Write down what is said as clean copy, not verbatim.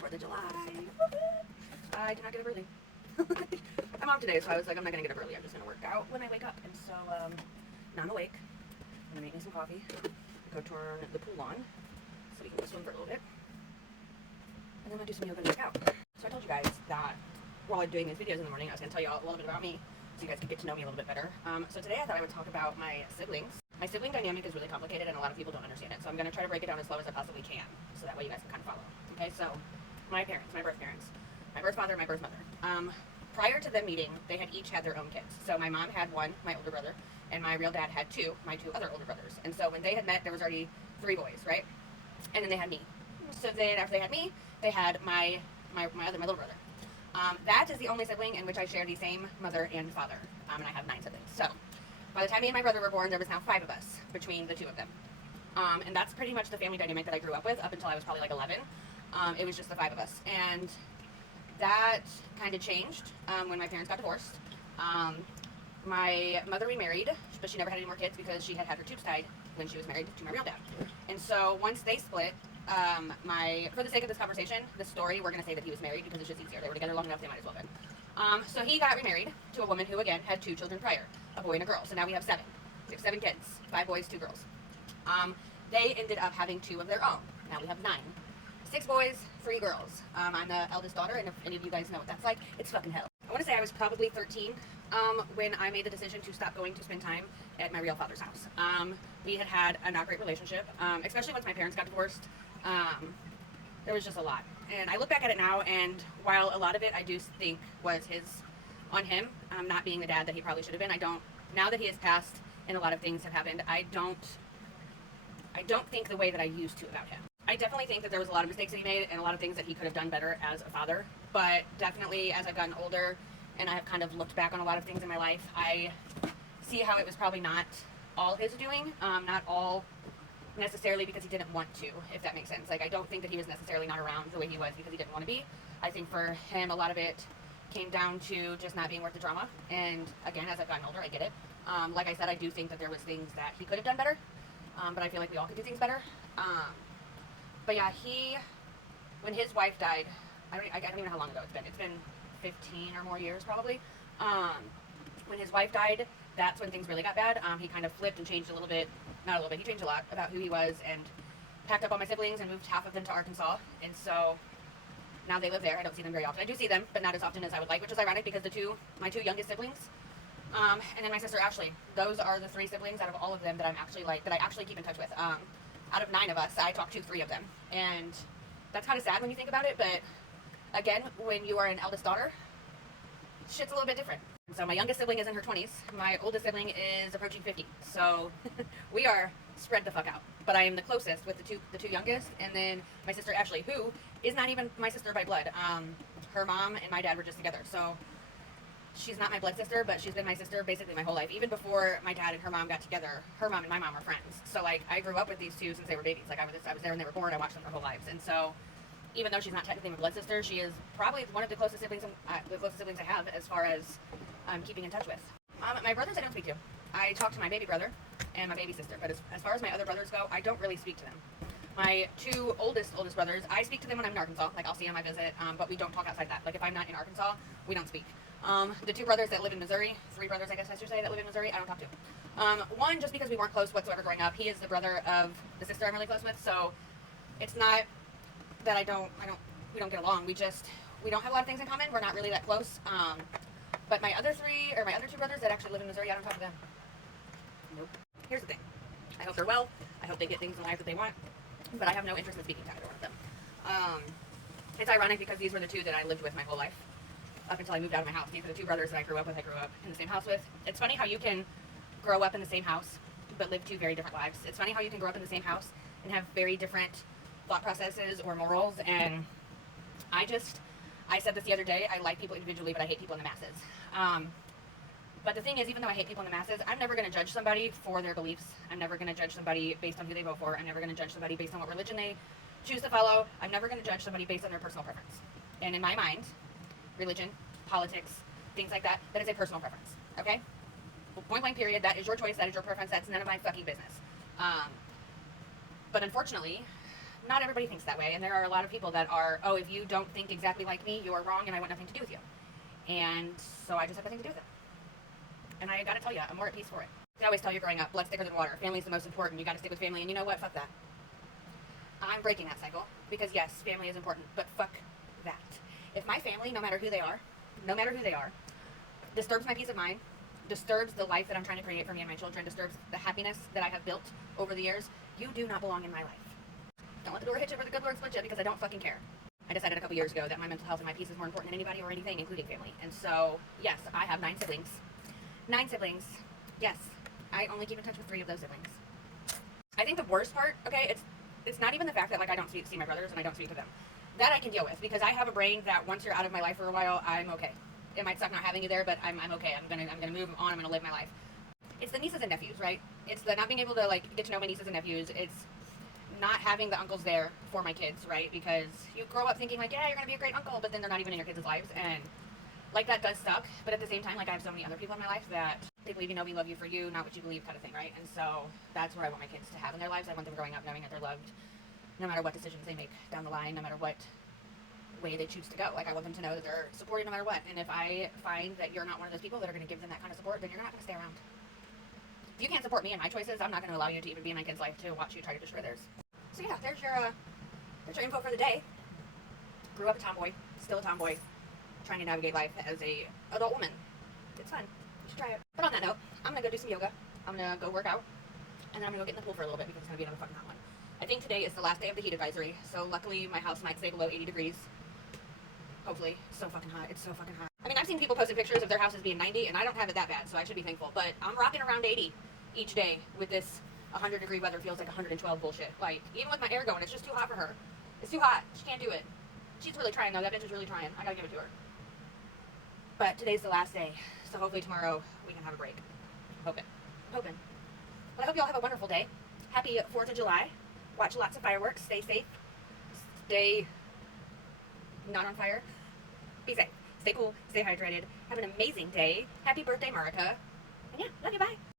4th of July. I did not get up early. I'm off today, so I was like, I'm not going to get up early. I'm just going to work out when I wake up. And so, now I'm awake. I'm going to make me some coffee. Go turn the pool on so we can go swim for a little bit. And then I'm going to do some yoga and work out. So I told you guys that while I'm doing these videos in the morning, I was going to tell you all a little bit about me so you guys could get to know me a little bit better. So today I thought I would talk about my siblings. My sibling dynamic is really complicated and a lot of people don't understand it. So I'm going to try to break it down as slow as I possibly can so that way you guys can kind of follow. Okay, so my parents, my birth parents, my birth father, my birth mother. Prior to them meeting, they had each had their own kids. So my mom had one, my older brother, and my real dad had two, my two other older brothers. And so when they had met, there was already 3 boys, right? And then they had me. So then after they had me, they had my little brother. That is the only sibling in which I share the same mother and father. And I have 9 siblings. So by the time me and my brother were born, there was now 5 of us between the 2 of them. And that's pretty much the family dynamic that I grew up with up until I was probably like 11. It was just the 5 of us. And that kind of changed when my parents got divorced. My mother remarried, but she never had any more kids because she had her tubes tied when she was married to my real dad. And so once they split, for the sake of this conversation, the story, we're going to say that he was married because it's just easier. They were together long enough, they might as well have been. So he got remarried to a woman who, again, had 2 children prior, a boy and a girl. So now we have 7. We have 7 kids, 5 boys, 2 girls. They ended up having 2 of their own. Now we have 9. 6 boys, 3 girls. I'm the eldest daughter, and if any of you guys know what that's like, it's fucking hell. I want to say I was probably 13 when I made the decision to stop going to spend time at my real father's house. We had a not great relationship, especially once my parents got divorced. There was just a lot. And I look back at it now, and while a lot of it I do think was on him, not being the dad that he probably should have been, now that he has passed and a lot of things have happened, I don't think the way that I used to about him. I definitely think that there was a lot of mistakes that he made and a lot of things that he could have done better as a father. But definitely as I've gotten older and I have kind of looked back on a lot of things in my life, I see how it was probably not all his doing, not all necessarily because he didn't want to, if that makes sense. Like, I don't think that he was necessarily not around the way he was because he didn't want to be. I think for him, a lot of it came down to just not being worth the drama. And again, as I've gotten older, I get it. Like I said, I do think that there was things that he could have done better, but I feel like we all could do things better. But yeah, when his wife died, I don't even know how long ago it's been. It's been 15 or more years probably. When his wife died, that's when things really got bad. He kind of flipped and changed a little bit, not a little bit, he changed a lot about who he was and packed up all my siblings and moved half of them to Arkansas. And so now they live there. I don't see them very often. I do see them, but not as often as I would like, which is ironic because my two youngest siblings, and then my sister Ashley, those are the 3 siblings out of all of them that I actually keep in touch with. Out of 9 of us, I talk to 3 of them. And that's kind of sad when you think about it, but again, when you are an eldest daughter, shit's a little bit different. So my youngest sibling is in her 20s. My oldest sibling is approaching 50. So we are spread the fuck out. But I am the closest with the two youngest, and then my sister Ashley, who is not even my sister by blood. Her mom and my dad were just together. So she's not my blood sister, but she's been my sister basically my whole life. Even before my dad and her mom got together, her mom and my mom were friends. So like I grew up with these 2 since they were babies. Like I was there when they were born. I watched them their whole lives. And so even though she's not technically my blood sister, she is probably one of the closest siblings I have as far as keeping in touch with. My brothers I don't speak to. I talk to my baby brother and my baby sister, but as far as my other brothers go, I don't really speak to them. My 2 oldest brothers, I speak to them when I'm in Arkansas. Like I'll see them, I visit, but we don't talk outside that. Like if I'm not in Arkansas, we don't speak. The 2 brothers that live in Missouri, 3 brothers I guess I should say that live in Missouri, I don't talk to. One, just because we weren't close whatsoever growing up. He is the brother of the sister I'm really close with, so it's not that we don't get along. We don't have a lot of things in common. We're not really that close. But my other 2 brothers that actually live in Missouri, I don't talk to them. Nope. Here's the thing. I hope they're well. I hope they get things in life that they want. But I have no interest in speaking to either one of them. It's ironic because these were the 2 that I lived with my whole life up until I moved out of my house. These are the 2 brothers that I grew up with. I grew up in the same house with. It's funny how you can grow up in the same house but live 2 very different lives. It's funny how you can grow up in the same house and have very different thought processes or morals. And I said this the other day, I like people individually, but I hate people in the masses. But the thing is, even though I hate people in the masses, I'm never going to judge somebody for their beliefs. I'm never going to judge somebody based on who they vote for. I'm never going to judge somebody based on what religion they choose to follow. I'm never going to judge somebody based on their personal preference. And in my mind, religion, politics, things like that, that is a personal preference, okay? Point blank period, that is your choice, that is your preference, that's none of my fucking business. But unfortunately, not everybody thinks that way, and there are a lot of people that are, oh, if you don't think exactly like me, you're wrong, and I want nothing to do with you. And so I just have nothing to do with it. And I gotta tell you, I'm more at peace for it. I always tell you growing up, blood's thicker than water. Family's the most important. You gotta stick with family, and you know what? Fuck that. I'm breaking that cycle, because yes, family is important, but fuck that. If my family, no matter who they are, disturbs my peace of mind, disturbs the life that I'm trying to create for me and my children, disturbs the happiness that I have built over the years, you do not belong in my life. Don't let the door hit you where the good Lord split you, because I don't fucking care. I decided a couple years ago that my mental health and my peace is more important than anybody or anything, including family. And so, yes, I have 9 siblings. 9 siblings. Yes, I only keep in touch with 3 of those siblings. I think the worst part, okay, it's not even the fact that, like, I don't see my brothers and I don't speak to them. That I can deal with, because I have a brain that once you're out of my life for a while, I'm okay. It might suck not having you there, but I'm okay. I'm gonna move on. I'm gonna live my life. It's the nieces and nephews, right? It's the not being able to, like, get to know my nieces and nephews. It's not having the uncles there for my kids, right? Because you grow up thinking, like, yeah, you're gonna be a great uncle, but then they're not even in your kids' lives, and like, that does suck. But at the same time, like, I have so many other people in my life that they believe, you know, we love you for you, not what you believe, kind of thing, right? And so that's where I want my kids to have in their lives. I want them growing up knowing that they're loved, no matter what decisions they make down the line, no matter what way they choose to go. Like, I want them to know that they're supported no matter what. And if I find that you're not one of those people that are going to give them that kind of support, then you're not going to stay around. If you can't support me and my choices, I'm not going to allow you to even be in my kid's life to watch you try to destroy theirs. So yeah, there's your info for the day. Grew up a tomboy, still a tomboy, trying to navigate life as a adult woman. It's fun. You should try it. But on that note, I'm going to go do some yoga. I'm going to go work out. And then I'm going to go get in the pool for a little bit, because it's going to be another fucking hot one. I think today is the last day of the heat advisory, so luckily my house might stay below 80 degrees. Hopefully. It's so fucking hot. It's so fucking hot. I mean, I've seen people posting pictures of their houses being 90, and I don't have it that bad, so I should be thankful. But I'm rocking around 80 each day with this 100-degree weather feels like 112 bullshit. Like, even with my air going, it's just too hot for her. It's too hot. She can't do it. She's really trying, though. That bitch is really trying. I gotta give it to her. But today's the last day, so hopefully tomorrow we can have a break. Hoping. Well, I hope you all have a wonderful day. Happy 4th of July. Watch lots of fireworks. Stay safe. Stay not on fire. Be safe. Stay cool. Stay hydrated. Have an amazing day. Happy birthday, Marika. And yeah, love you. Bye.